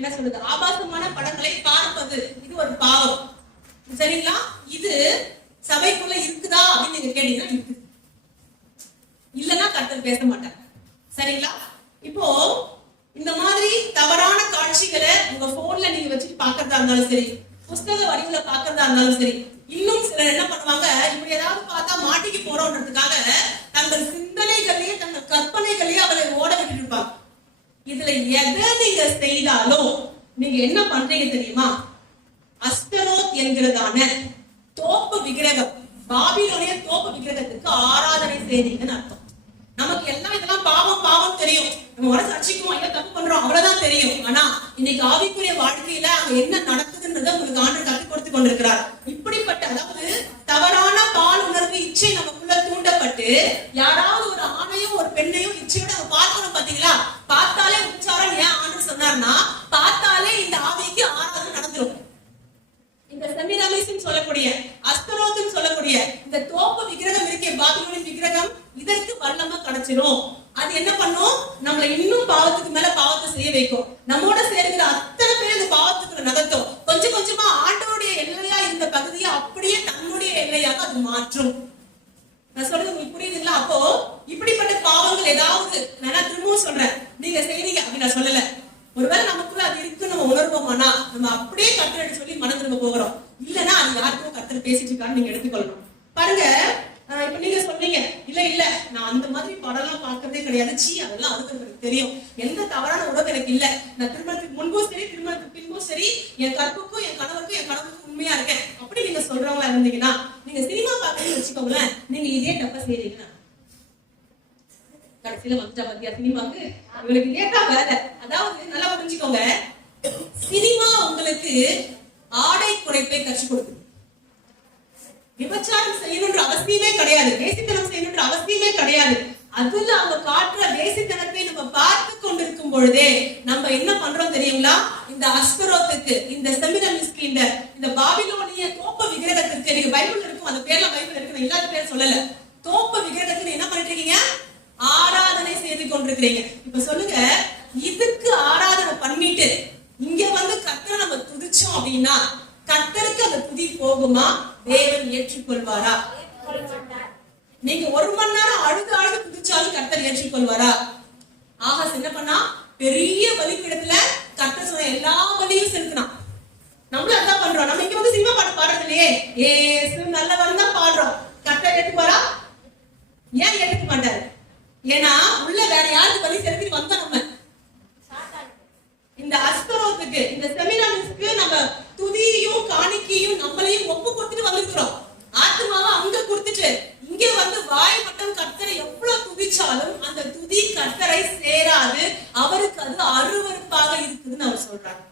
என்ன சொல்றது, ஆபாசமான படங்களை பார்ப்பது இது ஒரு பாவம். சரிங்களா? இது சபைக்குள்ள இருக்குதா அப்படின்னு நீங்க கேட்டீங்கன்னா இருக்குது, இல்லன்னா கர்த்தர் பேச மாட்டாங்க. சரிங்களா? இப்போ இந்த மாதிரி தவறான காட்சிகளை உங்க போன்ல நீங்க வச்சுட்டு பாக்குறதா இருந்தாலும் சரி, புஸ்தக வடிவுல பாக்குறதா இருந்தாலும் சரி, இன்னும் சிலர் என்ன பண்ணுவாங்க, இப்படி ஏதாவது பார்த்தா மாட்டிக்கு போறோம்ன்றதுக்காக தங்கள் சிந்தனைகளையே தங்கள் கற்பனைகளையே அவரை ஓட விட்டு இருப்பாங்க. இதுல எதை நீங்க செய்தாலும் நீங்க என்ன பண்றீங்க தெரியுமா? அஸ்தரோத் என்கிறதான தோப்பு விக்கிரகம், பாபிலோனிய தோப்பு விக்கிரகத்துக்கு ஆராதனை செய்றீங்கன்னு அர்த்தம். நமக்கு எல்லாம் இதெல்லாம் பாவம் பாவம் தெரியும், நம்ம வர சர்ச்சைக்குவோம், ஐயோ தப்பு பண்றோம், அவ்வளவுதான் தெரியும். ஆனா இன்னைக்கு ஆவிக்குரிய வாழ்க்கையில அங்க என்ன நடக்குதுன்றத உங்களுக்கு ஆண்டு கற்றுக் கொடுத்து கொண்டிருக்கிறார். இப்படிப்பட்ட அதாவது தவறான பால் உணர்வு இச்சை நமக்குள்ள தூண்டப்பட்டு யாராவது ஒரு ஆணையும் ஒரு பெண்ணையும் இச்சையோட நம்ம பார்க்கணும். பாத்தீங்களா? பார்த்தாலே உச்சாரம் ஏன் ஆண்டு சொன்னார்னா, பார்த்தாலே இந்த ஆவிக்கு ஆராதனை நடந்துரும். இந்த செமிராமிஸ்ன்னு சொல்லக்கூடிய அஸ்தரோத்துன்னு சொல்லக்கூடிய இந்த தோப்பு விக்கிரகம் இருக்கே, பாபிலோனின் விக்கிரகம், இதற்கு வல்லமா கிடைச்சிரும். அது என்ன பண்ணும்? நம்மள இன்னும் பாவத்துக்கு மேல பாவத்தை செய்ய வைக்கும். நம்மோட சேர்க்கிற அத்தனை பேர் இந்த பாவத்துக்கு நகர்த்தும். கொஞ்சம் கொஞ்சமா ஆண்டவருடைய எல்லையா இருந்த பகுதியை அப்படியே தன்னுடைய எல்லையாக அது மாற்றும். நான் சொல்றது உங்களுக்கு புரியுதுங்களா? அப்போ இப்படிப்பட்ட பாவங்கள் ஏதாவது, நான் திரும்பவும் சொல்றேன், நீங்க செய்றீங்க அப்படின்னு நான் சொல்லல. ஒருவேளை நமக்குள்ள அது இருக்கு நம்ம உணர்வோமானா நம்ம அப்படியே கர்த்தர் சொல்லி மனம் திரும்ப போகிறோம். இல்லன்னா அது யாருக்கும் கர்த்தர் பேசிட்டு இருக்கான்னு நீங்க எடுத்துக்கொள்ளணும். பாருங்க, இப்ப நீங்க சொன்னீங்க, இல்ல இல்ல நான் அந்த மாதிரி படம் எல்லாம் பாக்குறதே கிடையாது, சீ அதெல்லாம் அதுக்கு எனக்கு தெரியும், எந்த தவறான உறவு எனக்கு இல்ல, நான் திருமணத்துக்கு முன்பும் சரி திருமணத்துக்கு பின்பும் சரி என் கற்புக்கும் என் கணவருக்கும் உண்மையா இருக்கேன் அப்படி நீங்க சொல்றவங்களா இருந்தீங்கன்னா, நீங்க சினிமா பாக்குறீங்கன்னு வச்சுக்கோங்களேன், நீங்க இதே தப்ப செய்றீங்கன்னா கடைசியில வந்துட்டா பாத்தியா சினிமாக்கு, உங்களுக்கு கேட்டா வேலை. அதாவது நல்லா புரிஞ்சுக்கோங்க, சினிமா உங்களுக்கு ஆடை குறைப்பை கற்றுக் கொடுக்குது. விபச்சாரம் செய்யணும்ன்ற அவசியமே கிடையாது, வேசித்தனம் செய்யணும்ன்ற அவசியமே கிடையாது. அதுல அவங்க காட்டுற வேசித்தனத்தை நம்ம பார்த்து கொண்டிருக்கும் பொழுதே நம்ம என்ன பண்றோம் தெரியுங்களா? இந்த அஸ்தரோத்துக்கு, இந்த செமிராமிஸ்க்கு, இந்த பாபிலோனிய தோப்ப விக்கிரகத்திற்கு, நீங்க பைபிள் இருக்கும், அந்த பேர்ல பைபிள் இருக்கு, எல்லா பேரும் சொல்லல, தோப்ப விக்கிரகத்துக்கு என்ன பண்ணிட்டு இருக்கீங்க? ஆராதனை செய்து கொண்டிருக்கிறீங்க. இப்ப சொல்லுங்க, இதுக்கு ஆராதனை பண்ணிட்டு இங்க வந்து கர்த்தரை நம்ம துதிச்சோம் அப்படின்னா கர்த்தருக்கு அந்த துதி போகுமா? தேவன் ஏற்றுக்கொள்வாரா? நீங்க 1 மணி நேரம் அழுது துதிச்சாலும் கர்த்தர் ஏற்றுக்கொள்வாரா? ஆகாஸ் என்ன பண்ணா, பெரிய பலிபீடத்துல கர்த்தர் சொன்ன எல்லா பலியும் செலுத்தினான். நம்மளும் அதான் பண்றோம். நம்ம இங்க வந்து சினிமா பாட்டு பாடுறது இல்லையே, ஏசு நல்லவன் தான் பாடுறோம். கர்த்தர் ஏற்றுக்குவாரா? ஏன் ஏற்றுக்க மாட்டாரு? ஏன்னா உள்ள வேற யாருக்கு பலி செலுத்தி வந்தோம். நம்ம இந்த அஸ்தரோத்துக்கு, இந்த செமிராமிஸ்க்கு நம்ம துதியையும் காணிக்கையும் நம்மளையும் ஒப்பு கொடுத்துட்டு வந்துக்கிறோம். ஆத்மாவை அங்க கொடுத்துட்டு இங்க வந்து வாய் மட்டும் கர்த்தரை எவ்வளவு துதிச்சாலும் அந்த துதி கர்த்தரை சேராது, அவருக்கு அது அருவருப்பாக இருக்குதுன்னு அவர் சொல்றாங்க.